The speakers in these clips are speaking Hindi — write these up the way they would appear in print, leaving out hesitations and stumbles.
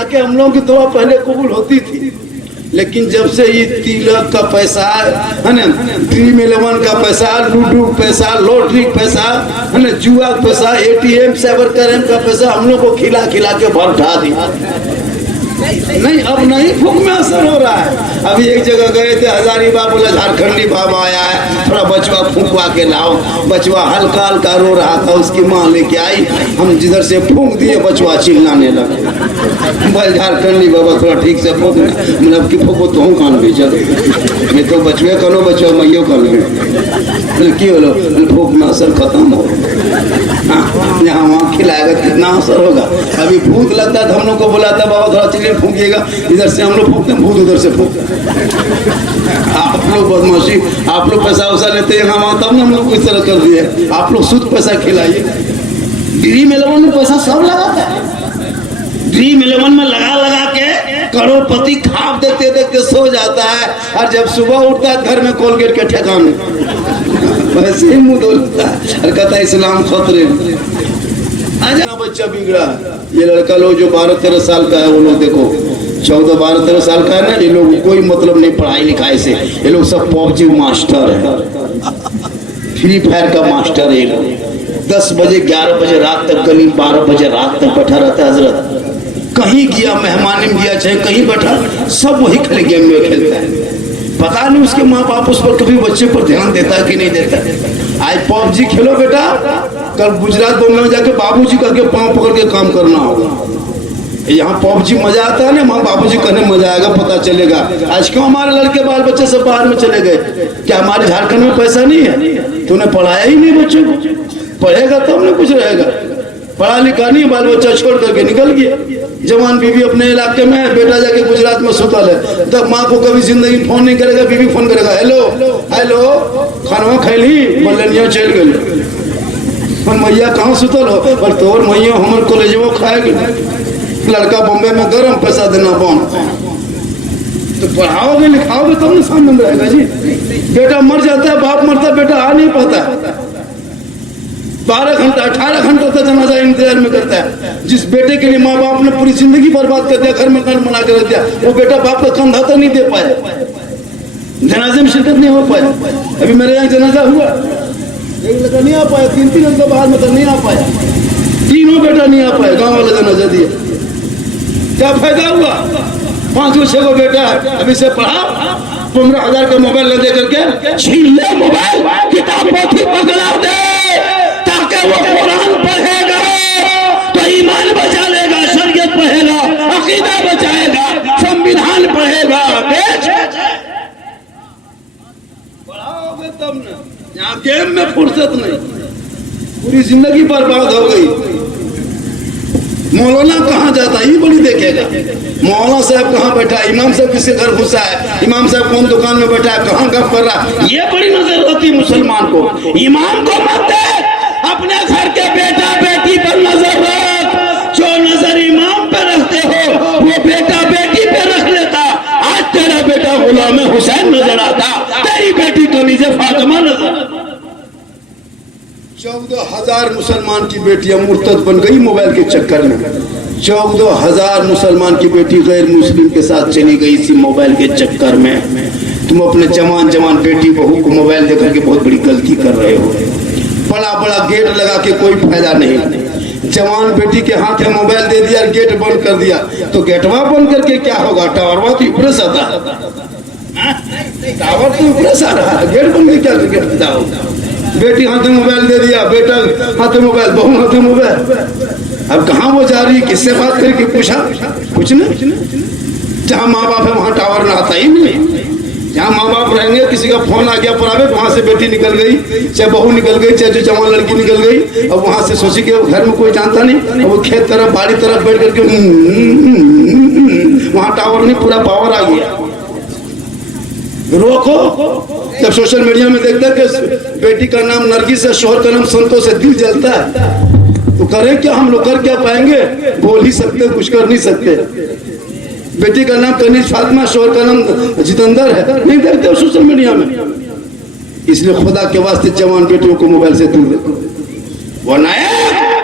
हालांकि हम लोगों की दुआ पहले कबूल होती थी, लेकिन जब से ये तिलक का पैसा है ना, ड्रीम 11 का पैसा, लूडो पैसा, लॉटरी पैसा है ना, जुआ पैसा, ATM साइबर क्राइम का पैसा हम लोग को खिला खिला के भर उठा दिया। नहीं, अब नहीं भूख में असर हो रहा है। अभी एक जगह गए थे, हजारीबाग बोला झारखंडी बाबा आया है, थोड़ा बचवा फूंकवा के लाओ। बचवा हल्का हल्का रो रहा था, उसकी माँ लेके आई, हम जिधर से फूंक दिए बचवा चिल्लाने लगे। बोल झारखंडी बाबा थोड़ा ठीक से फूंक, मतलब कि फूको तो हूँ कान भी चल, मैं तो बचवे करो बचवा मैयो कर ले क्यों लो, भूख में असर खत्म हो। यहाँ वहाँ खिलाएगा कितना असर होगा। अभी भूत लगता था, हम लोग को बोला था बाबा थोड़ा चलिए फूंकिएगा, इधर से हम लोग फूकते, भूत उधर से फूकते। आप लोग बदमाशी, आप लोग पैसा वैसा लेते हैं यहाँ तब ना हम लोग को इस तरह कर दिए। आप लोग शुद्ध पैसा खिलाइए। ड्रीम 11 में पैसा सब लगाता है, ड्रीम 11 में लगा लगा के करोड़पति खाप देखते देखते सो जाता है, और जब सुबह उठता है घर में कोलगेट के ठिकाने वैसे ही मुंह धोता है और कहता है इस्लाम खतरे में। बच्चा बिगड़ा, ये लड़का लोग जो 12-13 साल का है, वो लोग देखो 14-12-13 साल का है ना, ये लोग कोई मतलब नहीं पढ़ाई लिखाई से, ये लोग सब पबजी मास्टर है, फ्री फायर का मास्टर है। 10 बजे 11 बजे रात तक गली, 12 बजे रात तक बैठा रहता है। हजरत कहीं गया, मेहमान में गया, चाहे कहीं बैठा, सब वही खाली गेम में खेलता है। पता नहीं उसके माँ बाप उस पर कभी बच्चे पर ध्यान देता है कि नहीं देता। आज पबजी खेलो बेटा, कल गुजरात बॉम्बे में जाके बाबूजी करके पाँव पकड़ के काम करना होगा। यहाँ पबजी मजा आता है ना, वहाँ बाबूजी करने मजा आएगा, पता चलेगा। आज क्यों हमारे लड़के बाल बच्चे सब बाहर में चले गए? क्या हमारे झारखंड में पैसा नहीं है? तूने पढ़ाया ही नहीं बच्चों को, पढ़ेगा तब ना कुछ रहेगा। पढ़ा लिखा नहीं, बाल बच्चा छोड़ करके निकल गया। जवान बीवी अपने इलाके में है, बेटा जाके गुजरात में सुतल है, तब माँ को कभी जिंदगी फोन नहीं करेगा, बीवी फोन करेगा, हेलो हेलो खाना खैली, बल्लनिया चल गई, मैया कहाँ सुतल हो, पर तोर मैया हमारे कॉलेजों खाएगी। लड़का बॉम्बे में गरम, पैसा देना बंद। तो पढ़ाओगे लिखाओगे तब ना सामने में रहेगा जी। बेटा मर जाता है, बाप मरता है, बेटा आ नहीं पाता। 12 घंटा 18 घंटा तक जनाजा इंतजार में करता है। जिस बेटे के लिए माँ बाप ने पूरी जिंदगी बर्बाद कर दिया, घर में घर बना कर रख दिया, वो बेटा बाप का कंधा तक नहीं दे पाया, जनाजे में शिरकत नहीं हो पाया। अभी मेरे यहाँ जनाजा हुआ, एक लड़का नहीं आ पाया, 3-3 घंटे बाद में नहीं आ पाया, तीनों बेटा नहीं आ पाया, गाँव वाला जनाजा दिया। क्या फायदा हुआ? 5-6 को बेटा है, अभी से पढ़ा, 15,000 का मोबाइल न दे करके छीन ले मोबाइल, किताब पोथी पकड़ा दे, ताकि वो कुरान पढ़ेगा तो ईमान बचा लेगा, शरीयत पढ़ेगा, अकीदा बचाएगा, संविधान पढ़ेगा। पढ़ाओगे तब ना, यहाँ गेम में फुर्सत नहीं, पूरी जिंदगी बर्बाद हो गई। मौलाना कहाँ जाता है ये बड़ी देखेगा, मौलाना साहब कहाँ बैठा है, इमाम साहब किसके घर घुसा है, इमाम साहब कौन दुकान में बैठा है, कहाँ गप कर रहा है, ये बड़ी नजर होती मुसलमान को। इमाम को मत दे, अपने घर के बेटा बेटी पर नजर रख। जो नजर इमाम पे रखते हो वो बेटा बेटी पे रख लेता। आज तेरा बेटा गुलाम हुसैन नजर आता, तेरी बेटी कनीज़े फातिमा नजर। 14,000 मुसलमान की बेटियां मुर्तद बन गई मोबाइल के चक्कर में। 14,000 मुसलमान की बेटी गैर मुस्लिम के साथ चली गई इसी मोबाइल के चक्कर में। तुम अपने जवान बेटी बहू को मोबाइल देकर के बहुत बड़ी गलती कर रहे हो। बड़ा बड़ा गेट लगा के कोई फायदा नहीं। जवान बेटी के हाथ में मोबाइल दे दिया, गेट बंद कर दिया, तो गेटवा बंद करके क्या होगा? टावरवा तो ऊपर से आता, टावर तो ऊपर से आ रहा है, गेट बंद क्या करके फायदा होगा? बेटी हाथ में मोबाइल दे दिया, बेटा हाथ में मोबाइल, बहू हाथ में मोबाइल। अब कहाँ वो जा रही, किससे बात करके पूछा? कुछ नहीं। जहाँ माँ बाप है वहाँ टावर ना आता ही नहीं। जहाँ माँ बाप रहेंगे, किसी का फोन आ गया प्राइवेट, वहाँ से बेटी निकल गई, चाहे बहू निकल गई, चाहे जो जवान लड़की निकल गई, अब वहाँ से सोची कि घर में कोई जानता नहीं, अब वो खेत तरफ बाड़ी तरफ बैठ करके वहाँ टावर नहीं, पूरा पावर आ गया। रोको। जब सोशल मीडिया में देखता है कि बेटी का नाम नरगिस है, शोहर का नाम संतोष है, दिल जलता है। तो करें क्या हम लोग? कर क्या पाएंगे? बोल ही सकते, कुछ कर नहीं सकते। बेटी का नाम कनीज फातिमा, शोहर का नाम जितेंद्र है, नहीं देखते हो सोशल मीडिया में। इसलिए खुदा के वास्ते जवान बेटियों को मोबाइल से दूर रखो, वरना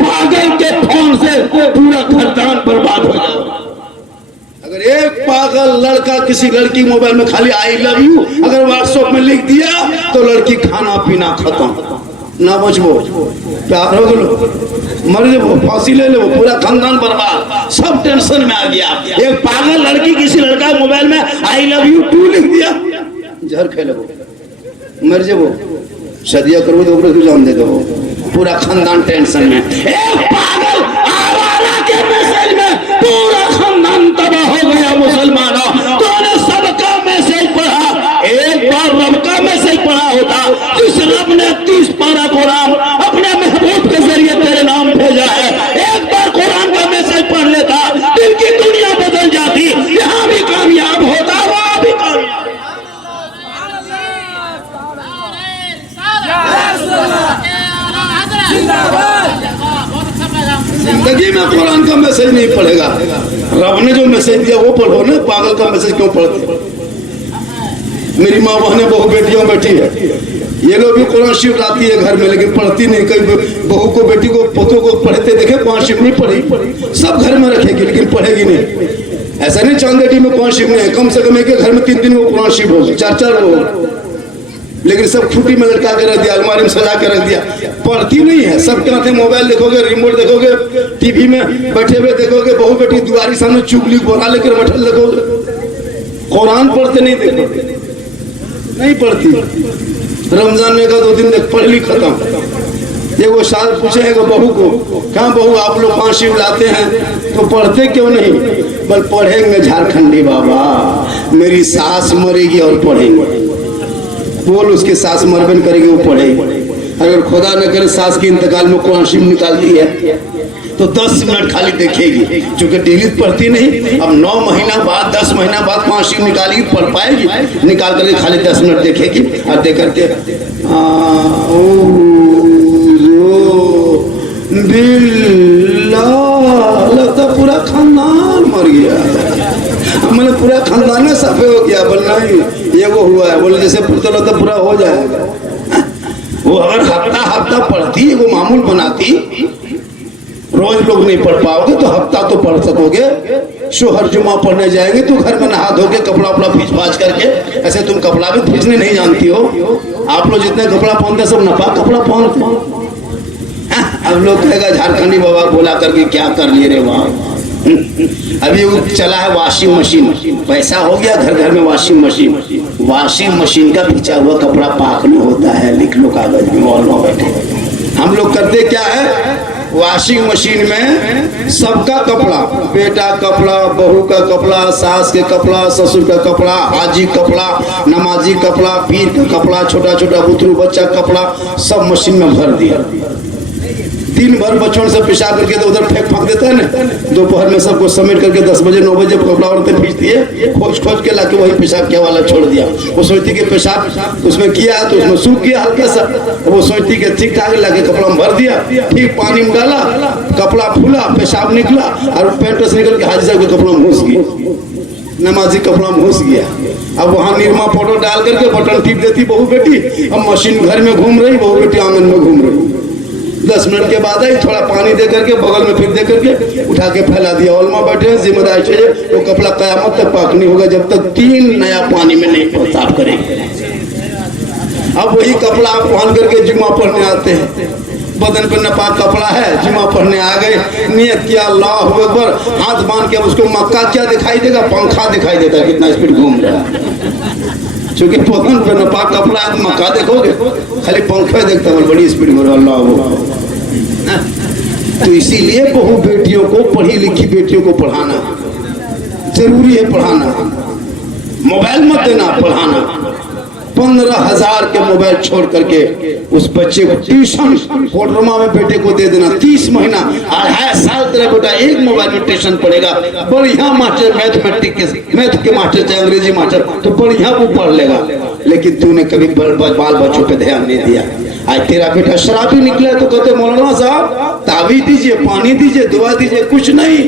पागल के फोन से पूरा खानदान बर्बाद हो जाएगा। एक पागल लड़का किसी लड़की मोबाइल में खाली आई लव यू अगर व्हाट्सएप में लिख दिया तो लड़की खाना पीना खत्म, ना बचबो, प्यार हो गलो, मर जाबो, फांसी ले लो, पूरा खानदान बर्बाद, सब टेंशन में आ गया। एक पागल लड़की किसी लड़का मोबाइल में आई लव यू 2 लिख दिया, जहर खा लो, मर जाबो, शादियां करो तो ओकरे जान दे दो, पूरा खानदान टेंशन में। एक पागल आवारा के मैसेज में पूरा खानदान तबाह हो गया। मुसलमानों, तूने सबका मैसेज पढ़ा, एक बार रब का मैसेज पढ़ा होता, जिस रब ने 30 पारा कुरान अपने महबूब के जरिए तेरे नाम भेजा है, एक बार कुरान का मैसेज पढ़ लेता, दिल की दुनिया बदल जाती, यहाँ भी कामयाब होता, वहाँ भी कामयाब। जिंदगी में कुरान का मैसेज नहीं पढ़ेगा, रब ने जो मैसेज दिया वो पढ़ो ना, पागल का मैसेज क्यों पढ़ते? मेरी माँ बहने बहु बेटियों बैठी है, ये लोग भी कुरान शरीफ लाती है घर में, लेकिन पढ़ती नहीं। कई बहू को, बेटी को, पोतों को पढ़ते देखे, कुरान शरीफ नहीं पढ़ी, सब घर में रखेगी लेकिन पढ़ेगी नहीं। ऐसा नहीं चांदेटी में कुरान शरीफ नहीं है, कम से कम एक घर में 3 में कुरान शरीफ हो, 4 हो, लेकिन सब खूटी में लटका के रख दिया, अलमारी में सजा के रख दिया, पढ़ती नहीं है। सबके हाथ में मोबाइल देखोगे, रिमोट देखोगे, टीवी में बैठे हुए देखोगे, बहू बेटी दुआरी सामने चुगली बोला लेकर बैठल देखोगे, कुरान पढ़ते नहीं देखोगे, नहीं पढ़ती। रमजान में का 2 दिन देख पढ़ ली खत्म। देखो साल पूछेगा बहू को, कहाँ बहू आप लोग 5 शिव लाते हैं तो पढ़ते क्यों नहीं? बल पढ़ेंगे झारखंडी बाबा, मेरी सास मरेगी और पढ़ेंगे। बोल उसके सास मरबन करेगी, वो पढ़ेगी। अगर खुदा न करे सास के इंतकाल में कुरान शरीफ निकालती है तो 10 मिनट खाली देखेगी, क्योंकि डेली पढ़ती नहीं। अब 9 महीना बाद 10 महीना बाद 5 शिव निकालेगी, पढ़ पाएगी, निकाल करके खाली 10 मिनट देखेगी और देख करके लगता पूरा खानदान मर गया, मैंने पूरा खानदान में सफे हो गया। बोल नहीं ये वो हुआ है, बोले जैसे पुरतल होता पूरा हो जाएगा। वो अगर हफ्ता पढ़ती, वो मामूल बनाती, रोज लोग नहीं पढ़ पाओगे तो हफ्ता तो पढ़ सकोगे। शोहर जुमा पढ़ने जाएंगे तो घर में नहा धो के कपड़ा उपड़ा फींच फाच करके, ऐसे तुम कपड़ा भी फींचने नहीं जानती हो। आप लोग जितने कपड़ा पहनते सब नपा कपड़ा पहनते। अब लोग कहेगा झारखंडी बाबा बोला करके क्या कर लिए रे वहाँ। अभी वो चला है वॉशिंग मशीन, पैसा हो गया घर घर में वॉशिंग मशीन। वॉशिंग मशीन का पीछा हुआ कपड़ा पाक नहीं होता है, लिख लो कागज में और बैठे। हम लोग करते क्या है, वॉशिंग मशीन में सबका कपड़ा, बेटा कपड़ा, बहू का कपड़ा, सास के कपड़ा, ससुर का कपड़ा, हाजी कपड़ा, नमाजी कपड़ा, पीर का कपड़ा, छोटा छोटा बुतरू बच्चा कपड़ा, सब मशीन में भर दिया। दिन भर बच्चों से पेशाब करके तो उधर फेंक फाक देता है ना, दोपहर में सबको समेट करके 10 बजे 9 बजे कपड़ा औरतें भेजती है, खोज के लाके वही पेशाब किया वाला छोड़ दिया। वो सोचती कि पेशाब उसमें किया है तो उसमें सूख गया हल्का सा, वो सोचती कि ठीक ठाक लाके कपड़ा में भर दिया, ठीक पानी में डाला, कपड़ा फूला, पेशाब निकला और पैंट से निकल के हाजी साहब के कपड़ा में घुस गई, नमाजी कपड़ा में घुस गया। अब वहाँ निरमा पाउडर डाल करके बटन टिप देती बहू बेटी, अब मशीन घर में घूम रही, बहू बेटी आंगन में घूम रही। 10 मिनट के बाद आई, थोड़ा पानी दे करके बगल में फिर दे करके उठा के फैला दिया। ओलमा बैठे हैं, जिम्मेदारी चाहिए, वो कपड़ा कयामत तक पाक नहीं होगा जब तक 3 नया पानी में नहीं साफ करेंगे। अब वही कपड़ा आप पहन करके जुम्मा पढ़ने आते हैं, बदन पर नापाक कपड़ा है, जुम्मा पढ़ने आ गए, नियत किया अल्लाहू अकबर, हाथ बांध के उसको मक्का क्या दिखाई देगा, पंखा दिखाई देता है कितना स्पीड घूम रहा है। क्योंकि बदन पे नापाक कपड़ा है, मक्का देखोगे खाली पंखा देखता है, बड़ी स्पीड में अल्लाह। तो इसीलिए बहु बेटियों को, पढ़ी लिखी बेटियों को पढ़ाना जरूरी है, पढ़ाना, मोबाइल मत देना, पढ़ाना। 15,000 के मोबाइल छोड़ करके उस बच्चे को ट्यूशन कोडरमा में बेटे को दे देना। 30 महीना 2.5 साल तेरा बेटा एक मोबाइल में ट्यूशन पढ़ेगा, बढ़िया मास्टर, मैथ के मास्टर चाहे अंग्रेजी मास्टर, तो बढ़िया वो पढ़ लेगा। लेकिन तूने कभी बाल बच्चों पे ध्यान नहीं दिया। आज तेरा बेटा शराबी निकला तो कहते मौलाना साहब ताबीज़ दीजिए, पानी दीजिए, दुआ दीजिए, कुछ नहीं।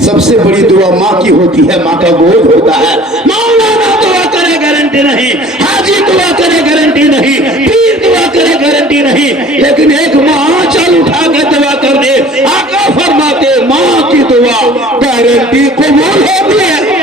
सबसे बड़ी दुआ माँ की होती है, माँ का गोद होता है। मौलाना दुआ करे गारंटी नहीं, हाजी दुआ करे गारंटी नहीं, पीर दुआ करे गारंटी नहीं, लेकिन एक माँ चल उठा के दुआ कर दे, आका फरमाते माँ की दुआ गारंटी कबूल होती है।